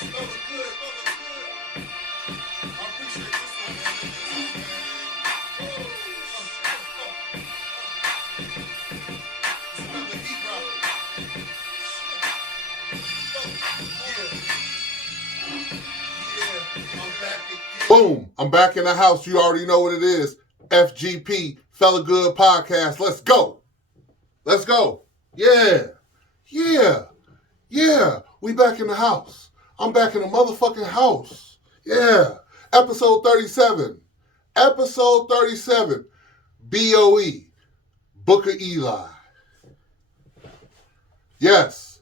Boom, I'm back in the house. You already know what it is. FGP, Fellagood Podcast. Let's go. Let's go. Yeah. We back in the house. I'm back in the motherfucking house. Yeah. Episode 37. BOE. Book of Eli. Yes.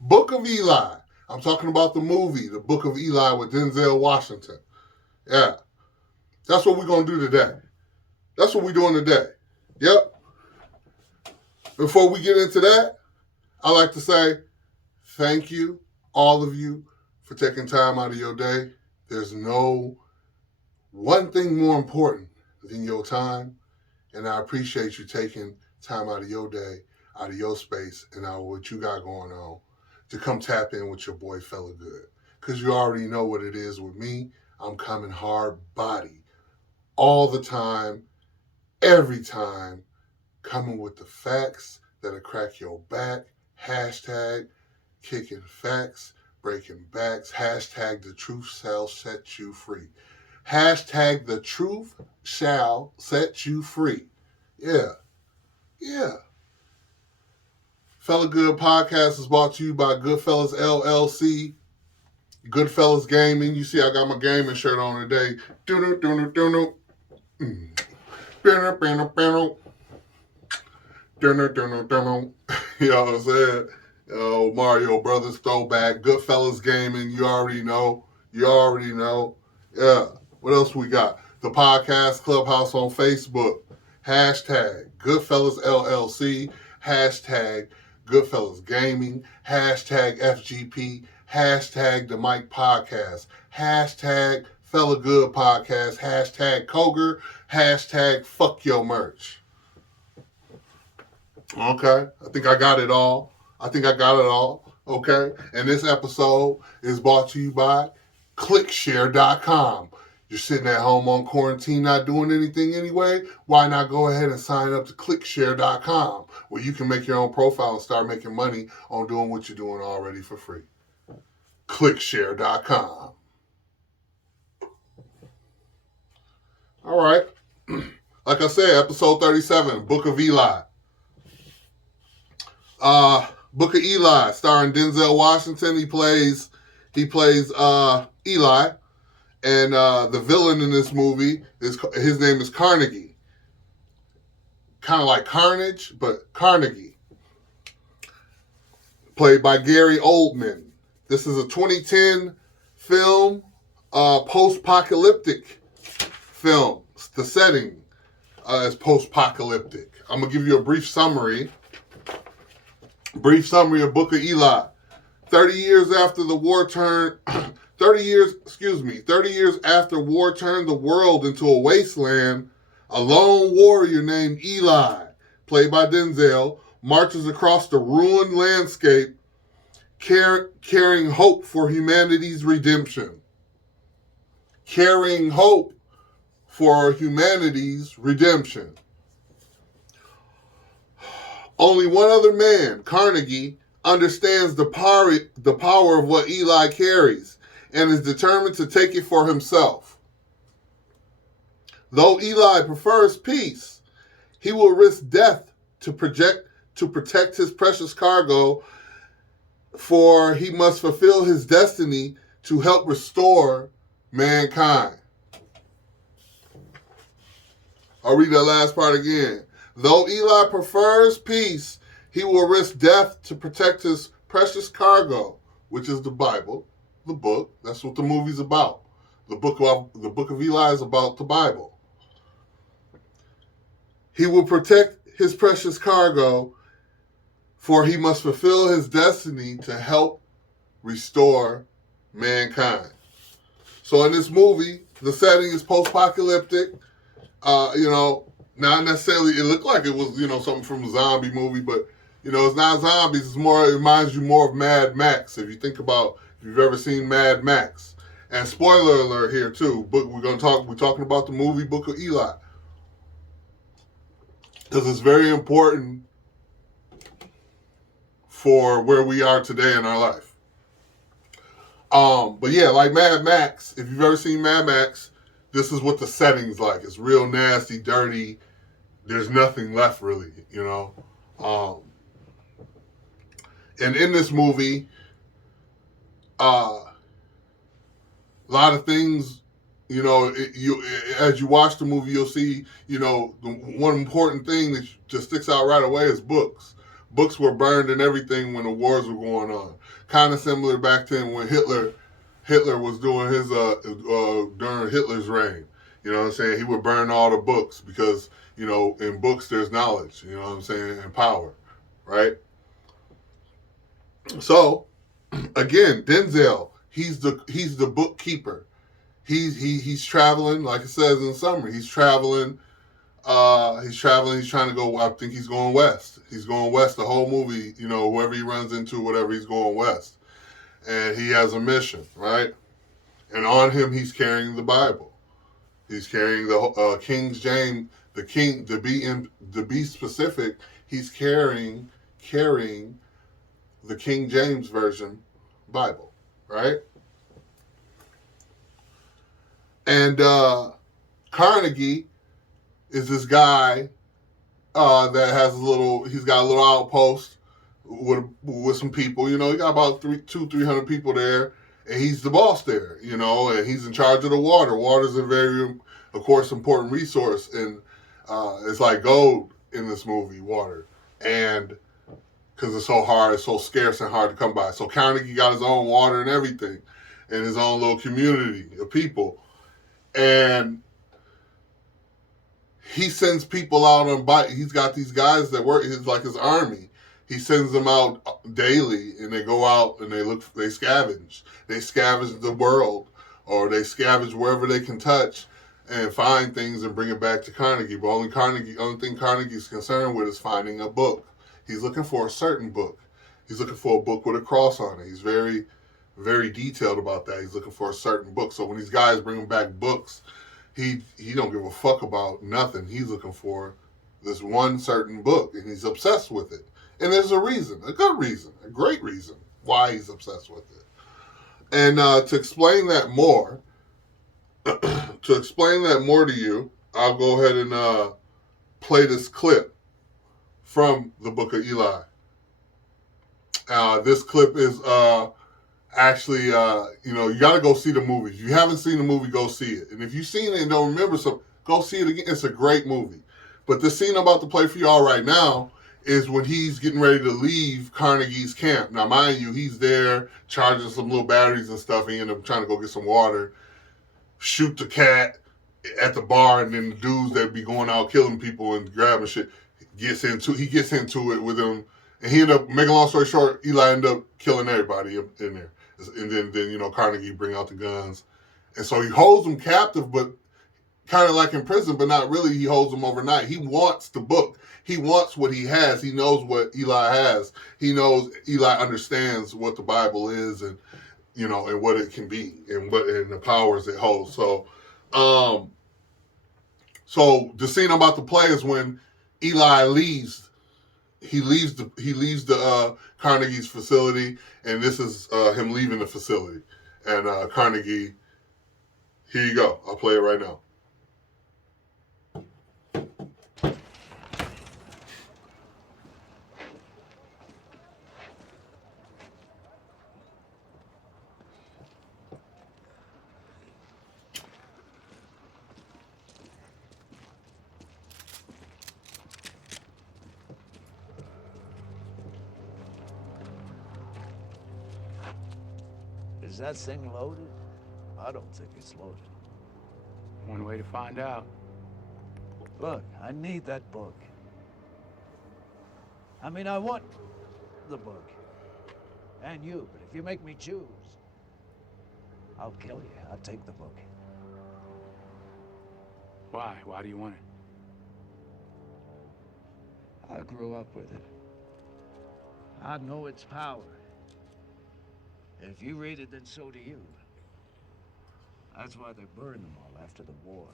Book of Eli. I'm talking about the movie, The Book of Eli with Denzel Washington. Yeah. That's what we're going to do today. That's what we're doing today. Yep. Before we get into that, I'd like to say thank you, all of you, for taking time out of your day. There's no one thing more important than your time, and I appreciate you taking time out of your day, out of your space, and out of what you got going on to come tap in with your boy Fellagood. Because you already know what it is with me. I'm coming hard body all the time, every time, coming with the facts that'll crack your back. Hashtag kicking facts, breaking backs. Hashtag the truth shall set you free. Hashtag the truth shall set you free. Yeah. Fellagood Podcast is brought to you by Goodfellas LLC, Goodfellas Gaming. You see, I got my gaming shirt on today. You know what I'm saying? Mario Brothers throwback. Goodfellas Gaming. You already know. Yeah. What else we got? The Podcast Clubhouse on Facebook. Hashtag Goodfellas LLC. Hashtag Goodfellas Gaming, hashtag FGP, hashtag the Mike Podcast, hashtag Fellagood Podcast, hashtag Koger, hashtag fuck your merch. Okay, I think I got it all. Okay, and this episode is brought to you by clickshare.com. You're sitting at home on quarantine, not doing anything anyway. Why not go ahead and sign up to clickshare.com, where you can make your own profile and start making money on doing what you're doing already for free. Clickshare.com. All right. Like I said, episode 37, Book of Eli. Book of Eli, starring Denzel Washington. He plays Eli. And the villain in this movie, his name is Carnegie. Kind of like Carnage, but Carnegie. Played by Gary Oldman. This is a 2010 film, post-apocalyptic film. The setting is post-apocalyptic. I'm going to give you a brief summary. Of Book of Eli. 30 years after war turned the world into a wasteland, a lone warrior named Eli, played by Denzel, marches across the ruined landscape, carrying hope for humanity's redemption. Only one other man, Carnegie, understands the power of what Eli carries and is determined to take it for himself. Though Eli prefers peace, he will risk death to protect his precious cargo, for he must fulfill his destiny to help restore mankind. I'll read that last part again. Though Eli prefers peace, he will risk death to protect his precious cargo, which is the Bible, the book. That's what the movie's about. The book of Eli is about the Bible. He will protect his precious cargo, for he must fulfill his destiny to help restore mankind. So in this movie, the setting is post-apocalyptic. Not necessarily, it looked like it was, something from a zombie movie, but You know, it's not zombies. It's more. It reminds you more of Mad Max. If you think about, if you've ever seen Mad Max. And spoiler alert here too. But we're talking about the movie Book of Eli, because it's very important for where we are today in our life. But yeah, like Mad Max. If you've ever seen Mad Max, this is what the setting's like. It's real nasty, dirty. There's nothing left really, you know. And in this movie, a lot of things, you know, as you watch the movie, you'll see, you know, the one important thing that just sticks out right away is books. Books were burned and everything when the wars were going on. Kind of similar back then when Hitler was doing his during Hitler's reign. You know what I'm saying? He would burn all the books because, you know, in books there's knowledge. You know what I'm saying? And power, right? So, again, Denzel, he's the bookkeeper. He's traveling, like it says in the summary. He's traveling. He's traveling. He's trying to go. I think he's going west. He's going west the whole movie. You know, whoever he runs into, whatever, he's going west, and he has a mission, right? And on him, he's carrying the Bible. He's carrying the King James, to be specific. He's carrying the King James Version Bible, right? And Carnegie is this guy that has he's got a little outpost with some people. You know, he got about 300 people there, and he's the boss there, you know, and he's in charge of the water. Water's a very, of course, important resource, and it's like gold in this movie, water. And because it's so scarce and hard to come by. So Carnegie got his own water and everything, and his own little community of people. And he sends people out on bike. He's got these guys that work, like his army. He sends them out daily, and they go out and they scavenge. They scavenge the world, or they scavenge wherever they can touch and find things and bring it back to Carnegie. But only thing Carnegie's concerned with is finding a book. He's looking for a certain book. He's looking for a book with a cross on it. He's very, very detailed about that. He's looking for a certain book. So when these guys bring back books, he don't give a fuck about nothing. He's looking for this one certain book, and he's obsessed with it. And there's a reason, a good reason, a great reason why he's obsessed with it. And to explain that more, to you, I'll go ahead and play this clip from the Book of Eli. This clip is actually, you know, you got to go see the movie. If you haven't seen the movie, go see it. And if you've seen it and don't remember something, go see it again. It's a great movie. But the scene I'm about to play for y'all right now is when he's getting ready to leave Carnegie's camp. Now, mind you, he's there charging some little batteries and stuff. He ended up trying to go get some water, shoot the cat at the bar, and then the dudes that be going out killing people and grabbing shit, he gets into it with him. And he ended up, making a long story short, Eli ended up killing everybody in there. And then you know, Carnegie bring out the guns. And so he holds them captive, but kind of like in prison, but not really. He holds them overnight. He wants the book. He wants what he has. He knows what Eli has. He knows Eli understands what the Bible is, and you know, and what it can be, and the powers it holds. So, so the scene I'm about to play is when Eli leaves. He leaves the Carnegie's facility, and this is him leaving the facility. And Carnegie, here you go. I'll play it right now. Is that thing loaded? I don't think it's loaded. One way to find out. Look, I need that book. I mean, I want the book. And you, but if you make me choose, I'll kill you. I'll take the book. Why? Why do you want it? I grew up with it. I know its power. If you read it, then so do you. That's why they burned them all after the war.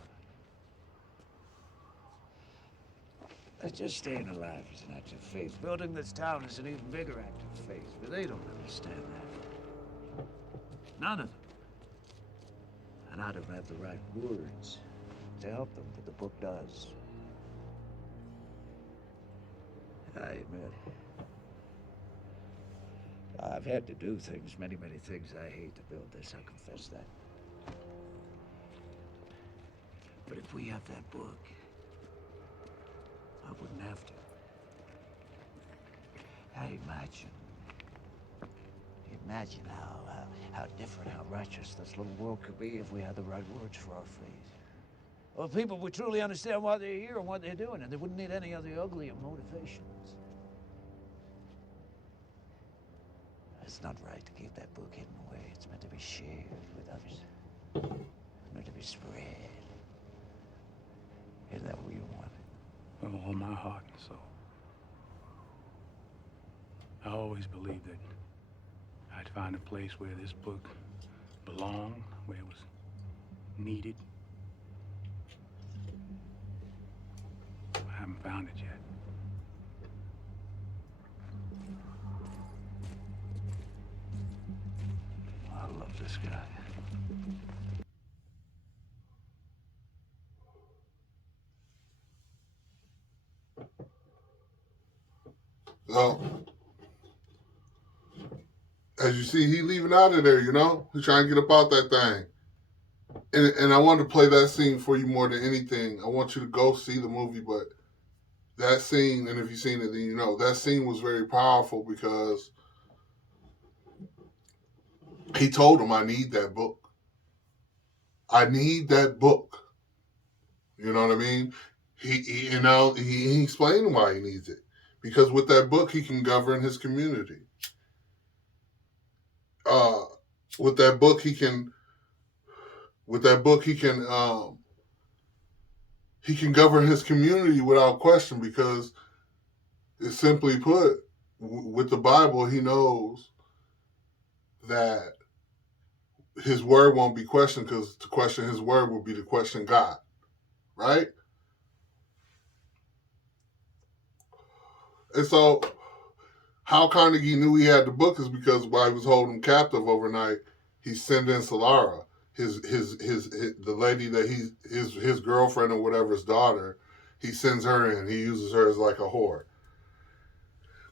That's just staying alive is an act of faith. Building this town is an even bigger act of faith, but they don't understand that. None of them. And I don't have the right words to help them, but the book does. I admit, I've had to do things, many things I hate to build this, I confess that. But if we have that book, I wouldn't have to. Imagine how different, how righteous this little world could be if we had the right words for our faith. Well, people would truly understand why they're here and what they're doing, and they wouldn't need any of the uglier motivations. It's not right to keep that book hidden away. It's meant to be shared with others. It's meant to be spread. Is that what you want? With all my heart and soul. I always believed that I'd find a place where this book belonged, where it was needed. I haven't found it yet. I love this guy. So, as you see, he leaving out of there, you know? He's trying to get up out that thing. And I wanted to play that scene for you more than anything. I want you to go see the movie, but that scene, and if you've seen it, then you know, that scene was very powerful because he told him, I need that book. I need that book. You know what I mean? He explained why he needs it. Because with that book, he can govern his community. With that book, he can govern his community without question, because it's simply put, with the Bible, he knows that his word won't be questioned, because to question his word will be to question God, right? And so how Carnegie knew he had the book is because while he was holding him captive overnight, he sent in Solara, the lady that his girlfriend or whatever, his daughter. He sends her in. He uses her as like a whore.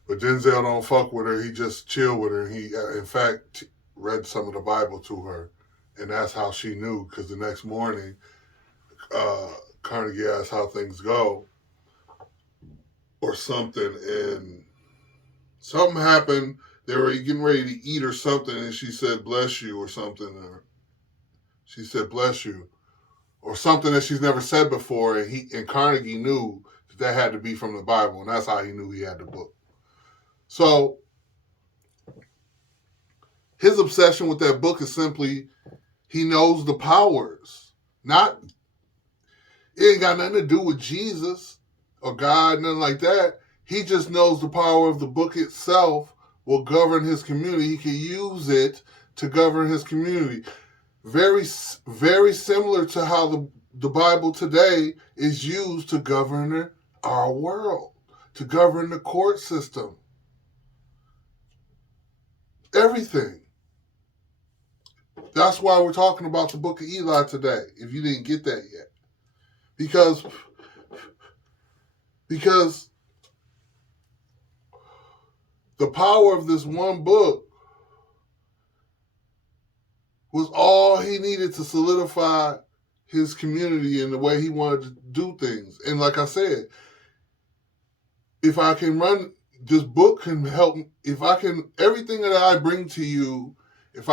But Denzel don't fuck with her. He just chill with her. And he, in fact, read some of the Bible to her, and that's how she knew. Because the next morning, Carnegie asked how things go, or something, and something happened. They were getting ready to eat or something, and she said, bless you, or something. Or she said, bless you, or something that she's never said before, and Carnegie knew that had to be from the Bible, and that's how he knew he had the book. So his obsession with that book is simply, he knows the powers. It ain't got nothing to do with Jesus or God, nothing like that. He just knows the power of the book itself will govern his community. He can use it to govern his community. Very, very similar to how the Bible today is used to govern our world, to govern the court system. Everything. That's why we're talking about the book of Eli today, if you didn't get that yet. Because the power of this one book was all he needed to solidify his community in the way he wanted to do things. And like I said, if I can run, this book can help, everything that I bring to you, if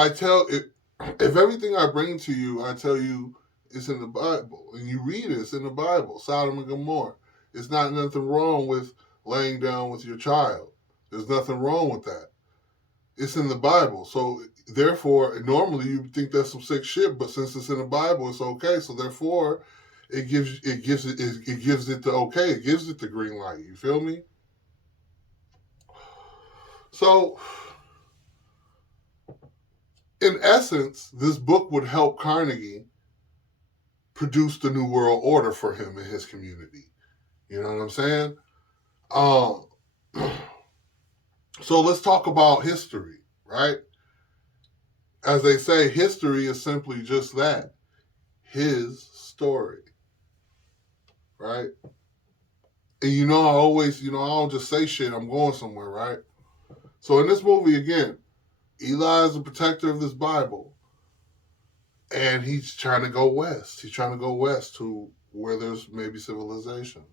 everything I bring to you, I tell you it's in the Bible, and you read it, it's in the Bible, Sodom and Gomorrah. It's not nothing wrong with laying down with your child. There's nothing wrong with that. It's in the Bible. So therefore, normally you think that's some sick shit, but since it's in the Bible, it's okay. So therefore, it gives it the okay. It gives it the green light. You feel me? So, in essence, this book would help Carnegie produce the New World Order for him and his community. You know what I'm saying? So let's talk about history, right? As they say, history is simply just that, his story, right? And I always, I don't just say shit, I'm going somewhere, right? So in this movie, again, Eli is a protector of this Bible, and he's trying to go west. He's trying to go west to where there's maybe civilization.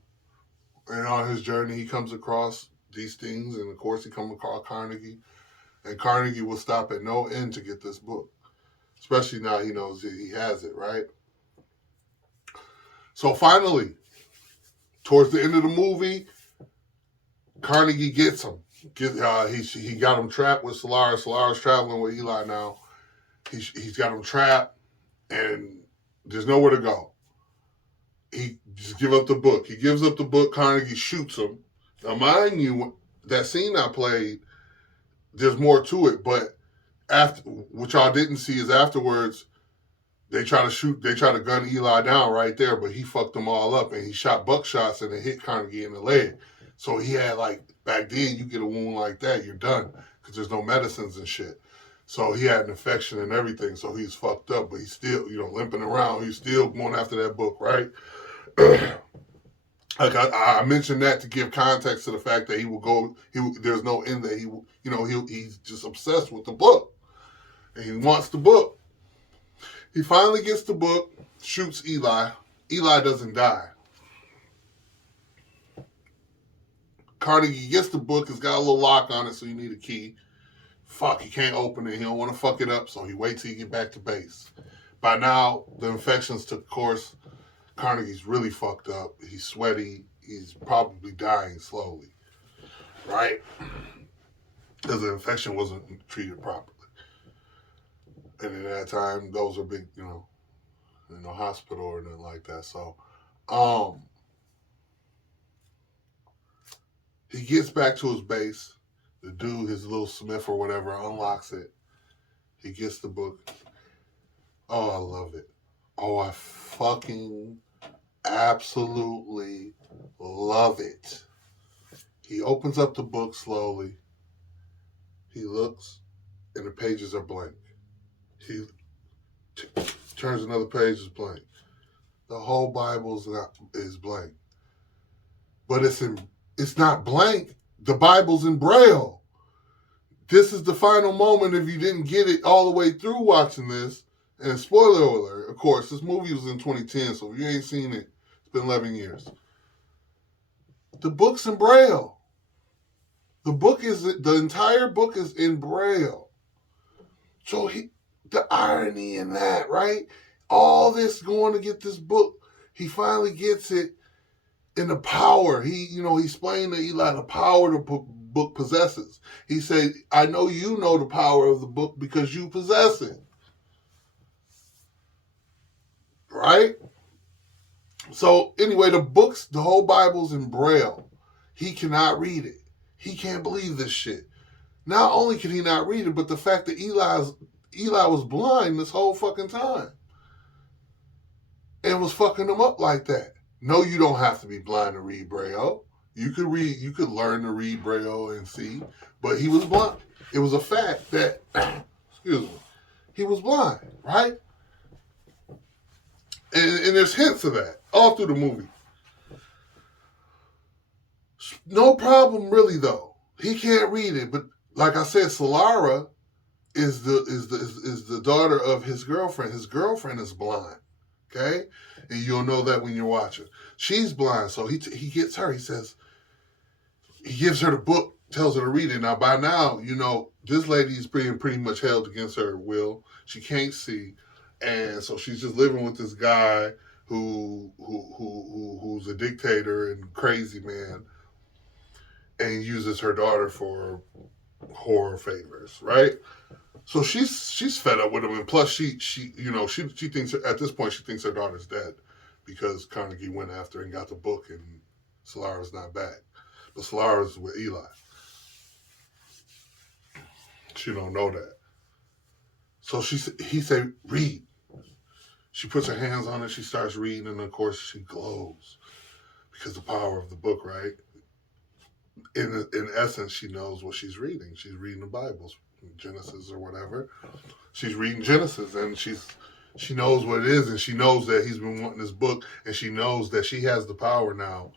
And on his journey, he comes across these things, and of course, he comes across Carnegie. And Carnegie will stop at no end to get this book, especially now he knows that he has it, right? So finally, towards the end of the movie, Carnegie gets him. He got him trapped with Solaris. Solaris traveling with Eli now. He's got him trapped, and there's nowhere to go. He just give up the book. He gives up the book. Carnegie shoots him. Now, mind you, that scene I played, there's more to it, but what y'all didn't see is afterwards, they try to gun Eli down right there, but he fucked them all up, and he shot buckshots, and it hit Carnegie in the leg. So he had, back then, you get a wound like that, you're done, because there's no medicines and shit. So he had an infection and everything, so he's fucked up, but he's still, limping around. He's still going after that book, right? I mentioned that to give context to the fact that there's no end that he's just obsessed with the book, and he wants the book. He finally gets the book, shoots Eli. Eli doesn't die. Carnegie gets the book. It's got a little lock on it, so you need a key. Fuck, he can't open it. He don't want to fuck it up, so he waits till he get back to base. By now, the infections took course. Carnegie's really fucked up. He's sweaty. He's probably dying slowly, right? Because the infection wasn't treated properly. And at that time, those are big, in a hospital or anything like that. So, he gets back to his base. The dude, his little Smith or whatever, unlocks it. He gets the book. Oh, I love it. Oh, I fucking absolutely love it. He opens up the book slowly. He looks, and the pages are blank. He turns another page, is blank. The whole Bible is blank. But it's not blank. The Bible's in Braille. This is the final moment if you didn't get it all the way through watching this. And spoiler alert, of course, this movie was in 2010, so if you ain't seen it, it's been 11 years. The book's in Braille. The entire book is in Braille. So the irony in that, right? All this going to get this book, he finally gets it, and the power, he explained to Eli the power the book possesses. He said, I know you know the power of the book because you possess it. Right? So anyway, the whole Bible's in Braille. He cannot read it. He can't believe this shit. Not only can he not read it, but the fact that Eli was blind this whole fucking time. And was fucking him up like that. No, you don't have to be blind to read Braille. You could learn to read Braille and see, but he was blind. It was a fact that, he was blind, right? And there's hints of that all through the movie. No problem really though. He can't read it, but like I said, Solara is the daughter of his girlfriend. His girlfriend is blind. Okay? And you'll know that when you're watching. She's blind, so he gets her. He gives her the book, tells her to read it. Now, by now, this lady is being pretty much held against her will. She can't see. And so she's just living with this guy who's a dictator and crazy man and uses her daughter for horror favors, right? So she's fed up with him, and plus she thinks at this point she thinks her daughter's dead because Carnegie went after her and got the book, and Solara's not back, but Solara's with Eli. She don't know that. So he said, read. She puts her hands on it. She starts reading, and of course she glows because the power of the book, right? In essence, she knows what she's reading. She's reading the Bible, Genesis or whatever. She's reading Genesis, and she knows what it is, and she knows that he's been wanting this book, and she knows that she has the power now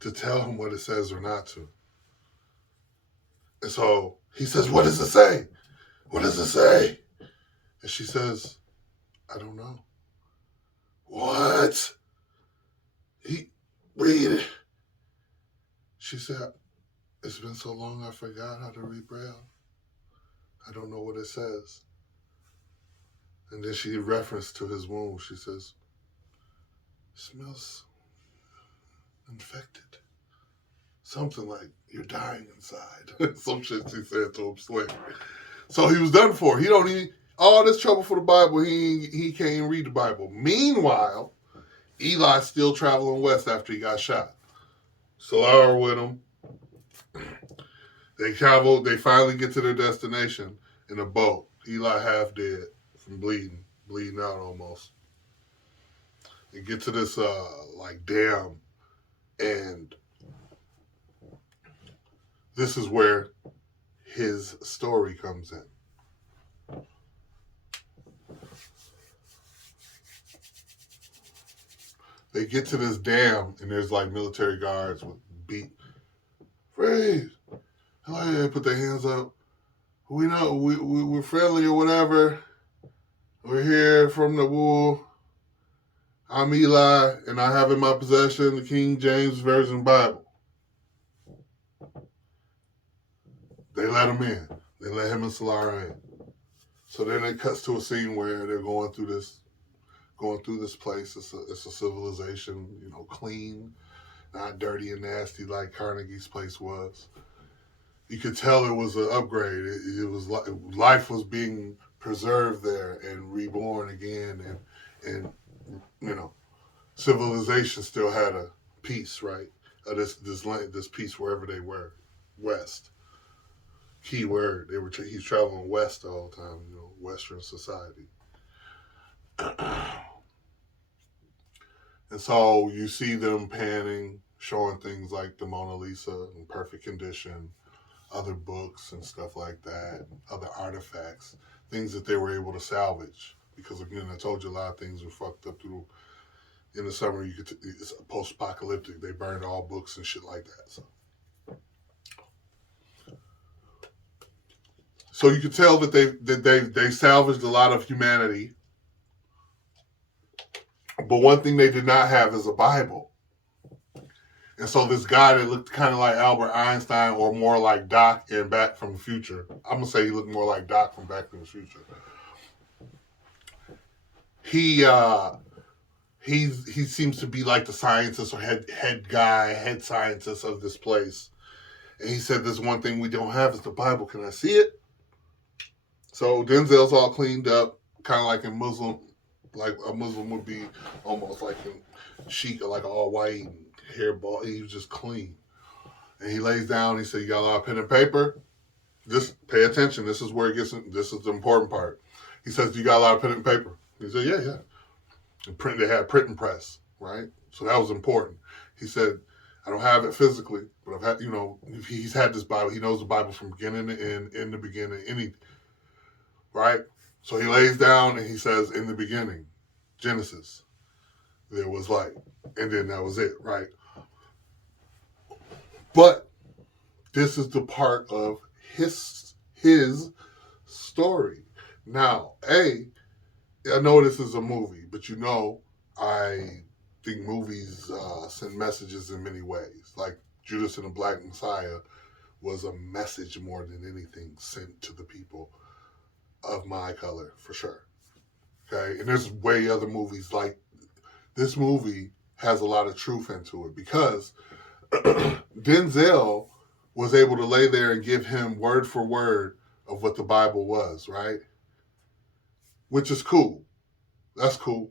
to tell him what it says or not to. And so he says, what does it say? What does it say? And she says, I don't know. What? Read it. She said, it's been so long I forgot how to read Braille. I don't know what it says. And then she referenced to his wound. She says, it smells infected. Something like you're dying inside. Some shit she said to him slick. So he was done for. He don't need all this trouble for the Bible. He can't even read the Bible. Meanwhile, Eli's still traveling west after he got shot. Solara with him. They travel. They finally get to their destination in a boat. Eli half dead from bleeding out almost. They get to this dam, and this is where his story comes in. They get to this dam, and there's like military guards with freeze. They put their hands up. We know we're friendly or whatever. We're here from the wool. I'm Eli, and I have in my possession the King James Version Bible. They let him in. They let him and Solara in. So then it cuts to a scene where they're going through this place. It's a civilization, clean, not dirty and nasty like Carnegie's place was. You could tell it was an upgrade. It was like life was being preserved there and reborn again, and civilization still had a peace, right? This peace wherever they were, west. Key word. He's traveling west the whole time, Western society. And so you see them panning, showing things like the Mona Lisa in perfect condition, other books and stuff like that, other artifacts, things that they were able to salvage. Because again, I told you a lot of things were fucked up through. In the summer, it's post-apocalyptic. They burned all books and shit like that. So you could tell that they salvaged a lot of humanity. But one thing they did not have is a Bible. And so this guy that looked kind of like Albert Einstein or more like Doc in Back from the Future. I'm going to say he looked more like Doc from Back from the Future. He seems to be like the scientist or head scientist of this place. And he said, there's one thing we don't have is the Bible. Can I see it? So Denzel's all cleaned up, kind of like in Muslim, like a Muslim would be almost like in chic, like all white and hair ball. He was just clean. And he lays down. He said, you got a lot of pen and paper? Just pay attention. This is where it gets, this is the important part. He says, you got a lot of pen and paper? He said, yeah. And they had print and press, right? So that was important. He said, I don't have it physically, but I've had, he's had this Bible. He knows the Bible from beginning to end, in the beginning, right? So he lays down and he says, in the beginning, Genesis, there was light. And then that was it, right? But this is the part of his story. Now, I know this is a movie, but I think movies send messages in many ways. Like Judas and the Black Messiah was a message more than anything sent to the people of my color, for sure. Okay? And there's way other movies like this movie has a lot of truth into it because Denzel was able to lay there and give him word for word of what the Bible was, right? Which is cool. That's cool.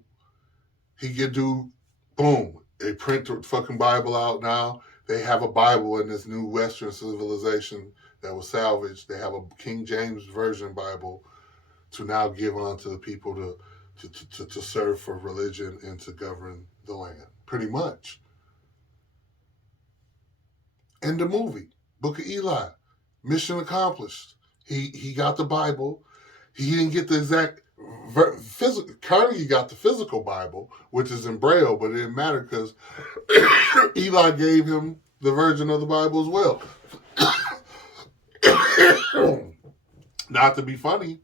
He could do, boom, they print the fucking Bible out now. They have a Bible in this new Western civilization that was salvaged. They have a King James Version Bible to now give on to the people to serve for religion and to govern the land, pretty much. And the movie, Book of Eli, mission accomplished. He got the Bible. He didn't get the exact physical. Carnegie got the physical Bible, which is in Braille, but it didn't matter because Eli gave him the version of the Bible as well. Not to be funny,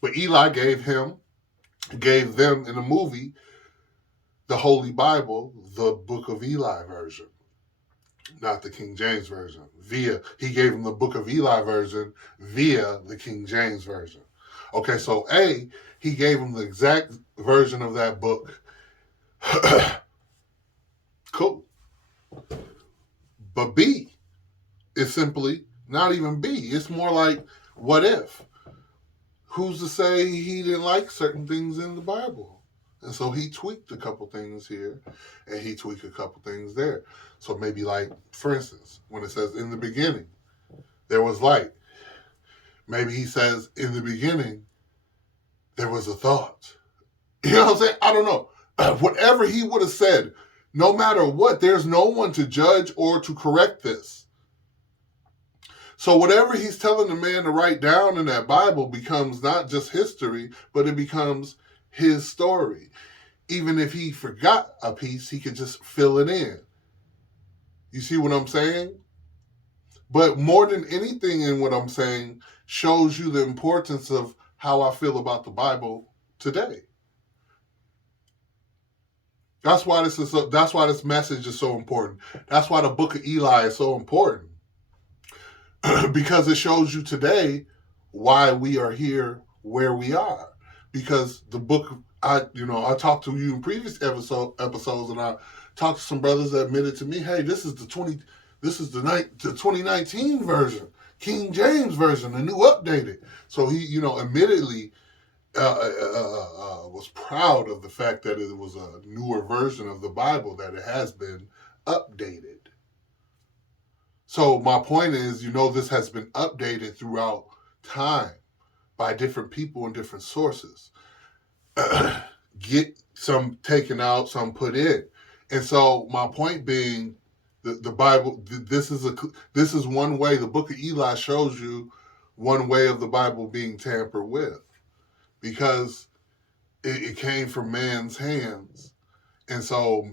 but Eli gave them in the movie the Holy Bible, the Book of Eli version, not the King James version. He gave him the Book of Eli version via the King James version. Okay, so A, he gave him the exact version of that book. Cool. But B is simply not even B. It's more like, what if? Who's to say he didn't like certain things in the Bible? And so he tweaked a couple things here, and he tweaked a couple things there. So maybe like, for instance, when it says in the beginning, there was light. Maybe he says in the beginning, there was a thought. You know what I'm saying? I don't know. Whatever he would have said, no matter what, there's no one to judge or to correct this. So whatever he's telling the man to write down in that Bible becomes not just history, but it becomes his story. Even if he forgot a piece, he could just fill it in. You see what I'm saying? But more than anything in what I'm saying shows you the importance of how I feel about the Bible today. That's why this message is so important. That's why the Book of Eli is so important. Because it shows you today why we are here where we are. Because the book, I talked to you in previous episodes, and I talked to some brothers that admitted to me, hey, this is the 2019 version, King James version, the new updated. So he, admittedly was proud of the fact that it was a newer version of the Bible, that it has been updated. So my point is, this has been updated throughout time by different people and different sources. Get some taken out, some put in. And so my point being, the Bible, this is one way. The Book of Eli shows you one way of the Bible being tampered with, because it came from man's hands, and so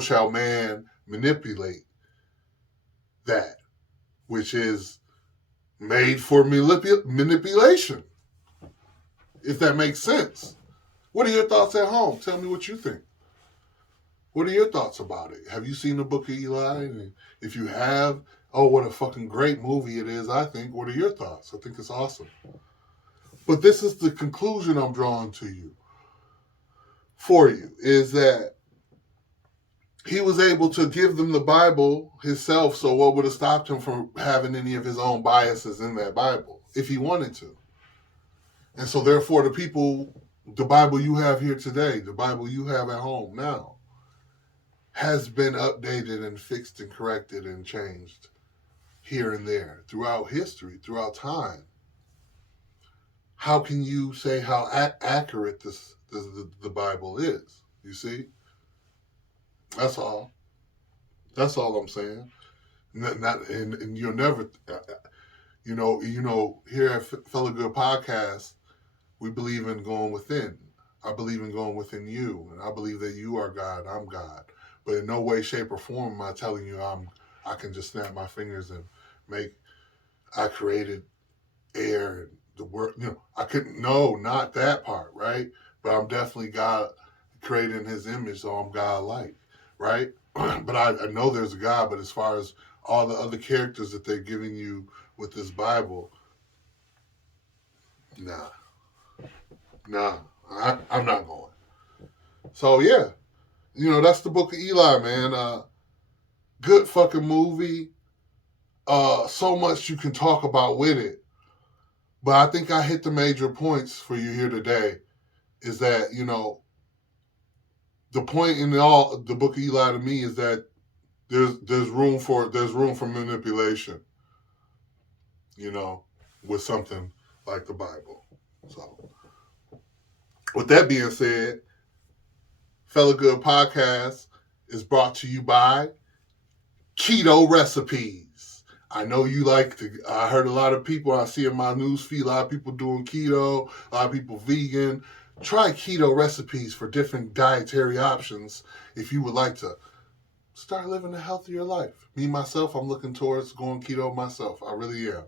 shall man manipulate that which is made for manipulation, if that makes sense. What are your thoughts at home? Tell me what you think. What are your thoughts about it? Have you seen the Book of Eli? And if you have, oh, what a fucking great movie it is, I think. What are your thoughts? I think it's awesome. But this is the conclusion I'm drawing for you, is that he was able to give them the Bible himself, so what would have stopped him from having any of his own biases in that Bible, if he wanted to? And so therefore the Bible you have here today, the Bible you have at home now, has been updated and fixed and corrected and changed here and there throughout history, throughout time. How can you say how accurate the Bible is? You see? That's all. That's all I'm saying. And you'll never, here at Fellagood Podcast, we believe in going within. I believe in going within you, and I believe that you are God, I'm God. But in no way, shape, or form am I telling you I can just snap my fingers and I created air and the word. I couldn't. No, not that part, right? But I'm definitely God, created in His image, so I'm God-like, right? But I know there's a God. But as far as all the other characters that they're giving you with this Bible, nah, I'm not going. So yeah, that's the Book of Eli, man. Good fucking movie. So much you can talk about with it. But I think I hit the major points for you here today. Is that, the point in the Book of Eli to me is that there's room for manipulation. with something like the Bible. So, with that being said, Fellagood Podcast is brought to you by Keto Recipes. I know you I heard a lot of people, I see in my news feed, a lot of people doing keto, a lot of people vegan. Try Keto Recipes for different dietary options if you would like to start living a healthier life. Me, myself, I'm looking towards going keto myself. I really am.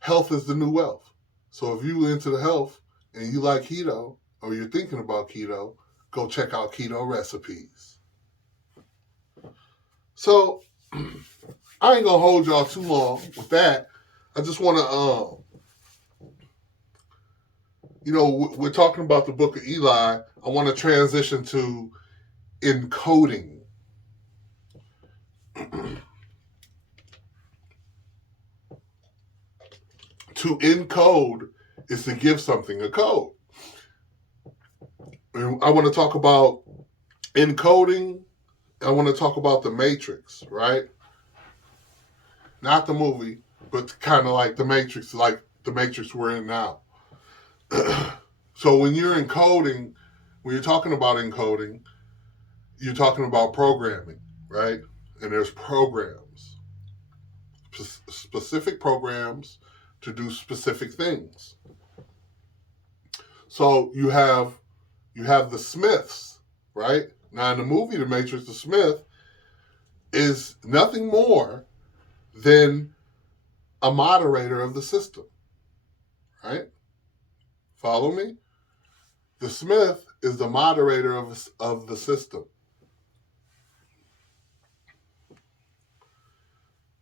Health is the new wealth. So if you're into the health and you like keto or you're thinking about keto, go check out Keto Recipes. So I ain't gonna hold y'all too long with that. I just want to, we're talking about the book of Eli. I want to transition to encoding. To encode is to give something a code. And I want to talk about encoding. I want to talk about the Matrix, right? Not the movie, but kind of like the Matrix, like the Matrix we're in now. So when you're encoding, when you're talking about encoding, you're talking about programming, right? And there's programs, specific programs to do specific things. So you have the Smiths, right? Now in the movie The Matrix, the Smith is nothing more than a moderator of the system, right? Follow me? The Smith is the moderator of the system.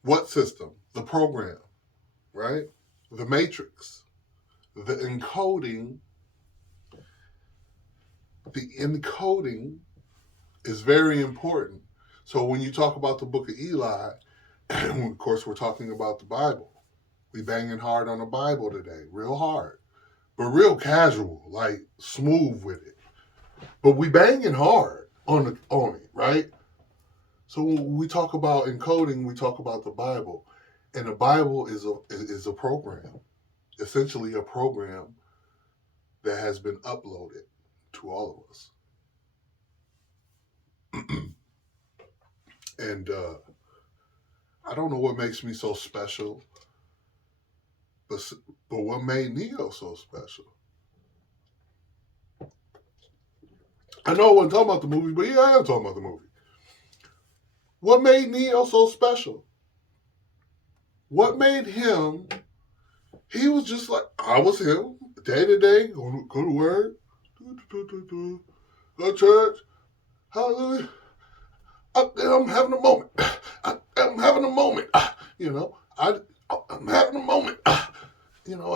What system? The program, right? The Matrix. The encoding is very important. So when you talk about the book of Eli, and of course we're talking about the Bible. We banging hard on the Bible today, real hard, but real casual, like smooth with it. But we banging hard on it, right? So when we talk about encoding, we talk about the Bible, and the Bible is a program, essentially a program that has been uploaded to all of us. And I don't know what makes me so special, but what made Neo so special? I know I wasn't talking about the movie, but yeah, I am talking about the movie. What made Neo so special? What made him? He was just like, I was him, day to day, go to work, go to church, hallelujah. I'm having a moment. I'm having a moment. I'm having a moment. I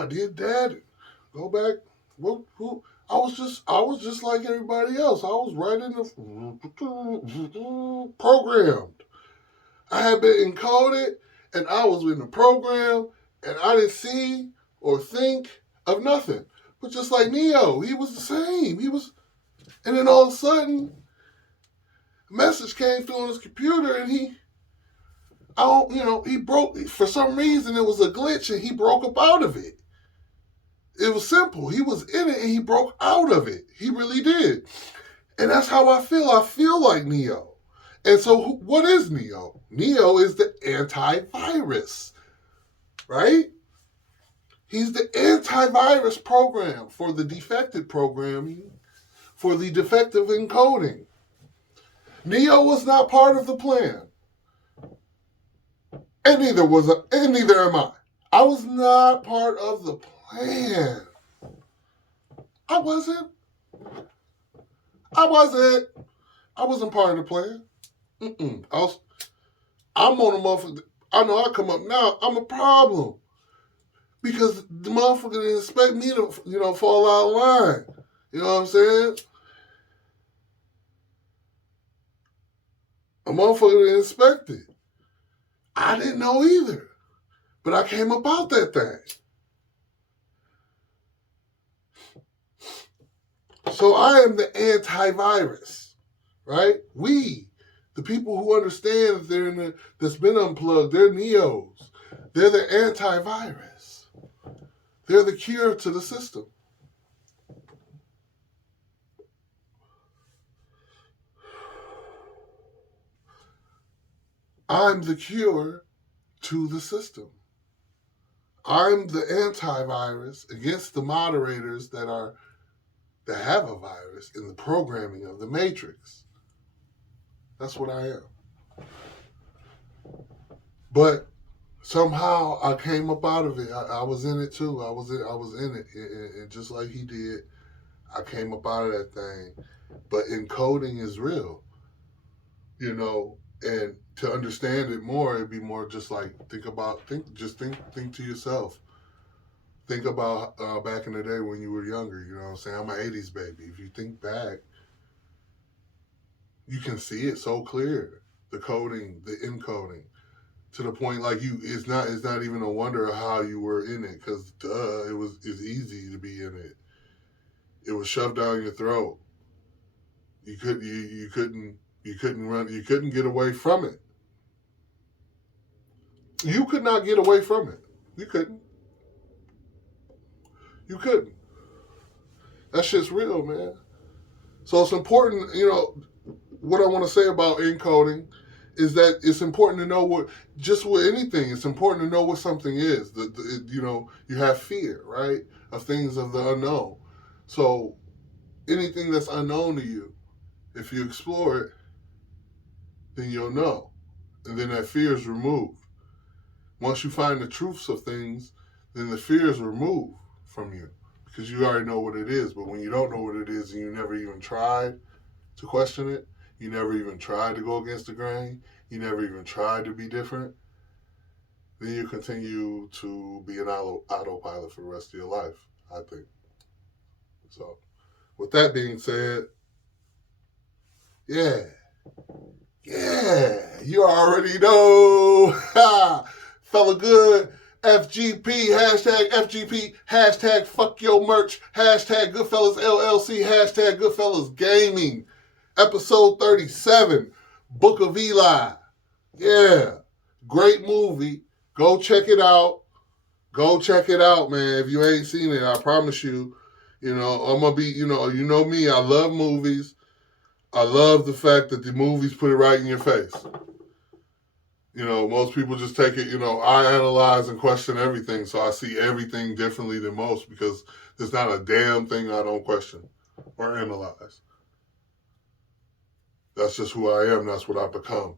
did that. Go back. I was just like everybody else. I was right in the programmed. I had been encoded, and I was in the program, and I didn't see or think of nothing. But just like Neo, he was the same. And then all of a sudden, a message came through on his computer, and he broke. For some reason, it was a glitch, and he broke up out of it. It was simple. He was in it, and he broke out of it. He really did. And that's how I feel. I feel like Neo. And so what is Neo? Neo is the antivirus, right? He's the antivirus program for the defective programming, for the defective encoding. Neo was not part of the plan. And neither am I. I was not part of the plan. I wasn't part of the plan. I'm on a motherfucker. I know I come up now, I'm a problem. Because the motherfucker didn't expect me to, fall out of line. You know what I'm saying? A motherfucker didn't expect it. I didn't know either. But I came about that thing. So I am the antivirus, right? The people who understand that that's been unplugged, they're Neos. They're the antivirus. They're the cure to the system. I'm the cure to the system. I'm the antivirus against the moderators that have a virus in the programming of the matrix. That's what I am. But somehow I came up out of it. I was in it too. I was in it, and just like he did, I came up out of that thing. But encoding is real, and to understand it more, it'd be more just like think to yourself. Think about back in the day when you were younger. You know what I'm saying? I'm an 80s baby. If you think back, you can see it so clear. The coding, the encoding, to the point like it's not even a wonder how you were in it, because it's easy to be in it. It was shoved down your throat. You couldn't run. You couldn't get away from it. You could not get away from it. You couldn't. That shit's real, man. So it's important, what I want to say about encoding is that it's important to know with anything, it's important to know what something is. You have fear, right, of things of the unknown. So anything that's unknown to you, if you explore it, then you'll know. And then that fear is removed. Once you find the truths of things, then the fear is removed from you, because you already know what it is. But when you don't know what it is and you never even tried to question it, you never even tried to go against the grain, you never even tried to be different, then you continue to be an autopilot for the rest of your life, I think. So, with that being said, yeah, you already know. Fellagood, FGP, #FGP, fuck your merch, Goodfellas LLC, Goodfellas Gaming, episode 37, Book of Eli. Yeah, great movie. Go check it out. Man. If you ain't seen it, I promise you, I'm going to be, you know me, I love movies. I love the fact that the movies put it right in your face. Most people just take it, I analyze and question everything, so I see everything differently than most, because there's not a damn thing I don't question or analyze. That's just who I am. That's what I've become.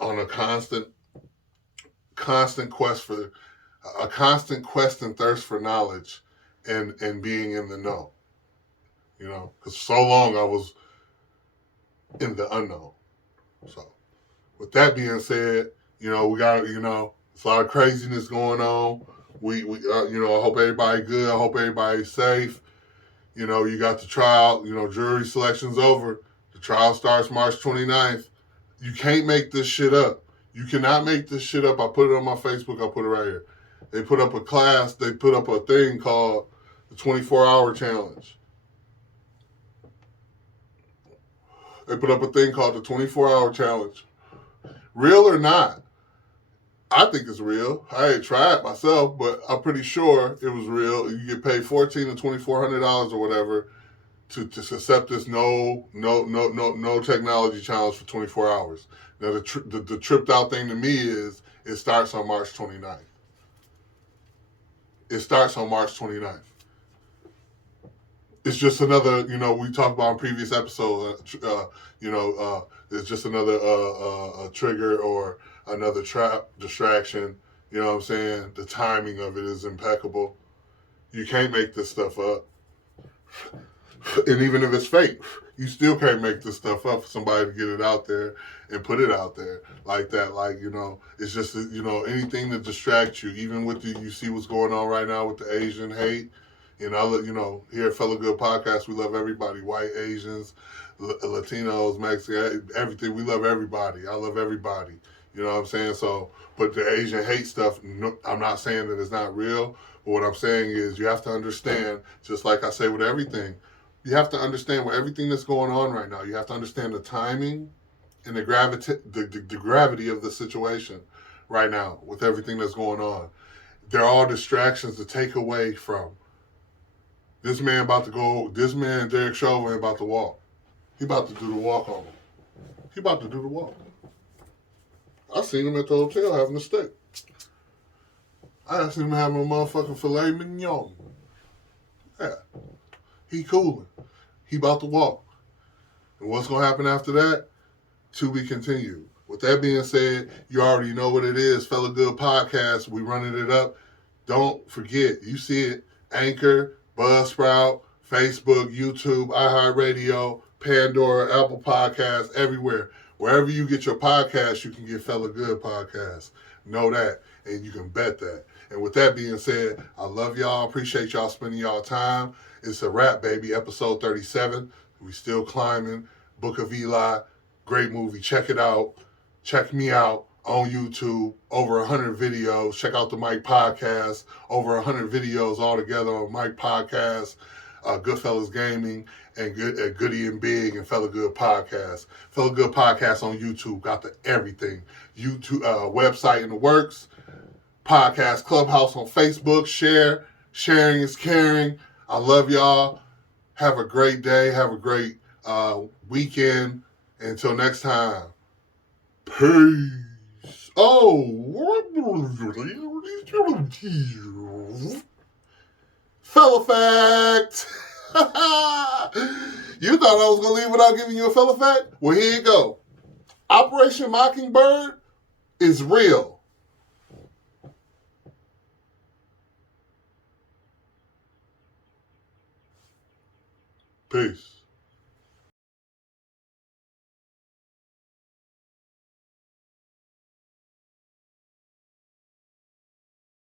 On a constant quest and thirst for knowledge and being in the know. Because so long I was in the unknown. So, with that being said, we got, it's a lot of craziness going on. We I hope everybody good. I hope everybody's safe. You got the trial, jury selection's over. The trial starts March 29th. You can't make this shit up. You cannot make this shit up. I put it on my Facebook. I'll put it right here. They put up a class. They put up a thing called the 24-hour challenge. They put up a thing called the 24-hour challenge. Real or not, I think it's real. I ain't tried myself, but I'm pretty sure it was real. You get paid $1,400 to $2,400 or whatever to accept this no technology challenge for 24 hours. Now the tripped out thing to me is it starts on March 29th. It's just another, we talked about in previous episodes, it's just another a trigger or another distraction. You know what I'm saying? The timing of it is impeccable. You can't make this stuff up. And even if it's fake, you still can't make this stuff up for somebody to get it out there and put it out there like that. Like, it's just, anything that distracts you, even with you see what's going on right now with the Asian hate. Here at Fellagood Podcast, we love everybody, white, Asians, Latinos, Mexican, everything. We love everybody. I love everybody. You know what I'm saying? So, but the Asian hate stuff, I'm not saying that it's not real, but what I'm saying is you have to understand, just like I say with everything, you have to understand with everything that's going on right now. You have to understand the timing and the gravity of the situation, right now with everything that's going on. They're all distractions to take away from this man, Derek Chauvin, about to walk. He about to do the walk on him. He about to do the walk. I seen him at the hotel having a steak. I seen him having a motherfucking filet mignon. Yeah. He cooling. He about to walk. And what's going to happen after that? To be continued. With that being said, you already know what it is. Fellagood Podcast. We running it up. Don't forget, you see it. Anchor, Buzzsprout, Facebook, YouTube, iHeartRadio, Pandora, Apple Podcasts, everywhere. Wherever you get your podcast, you can get Fellagood Podcast. Know that, and you can bet that. And with that being said, I love y'all. Appreciate y'all spending y'all time. It's a wrap, baby. Episode 37. We still climbing. Book of Eli. Great movie. Check it out. Check me out on YouTube. Over 100 videos. Check out the Mike Podcast. Over 100 videos altogether on Mike Podcast, Goodfellas Gaming, and Goody and Big, and Fellagood Podcast. Fellagood Podcast on YouTube. Got the everything. YouTube website in the works. Podcast Clubhouse on Facebook. Share. Sharing is caring. I love y'all. Have a great day. Have a great weekend. Until next time. Peace. Fella fact. You thought I was going to leave without giving you a fella fact? Well, here you go. Operation Mockingbird is real. Peace.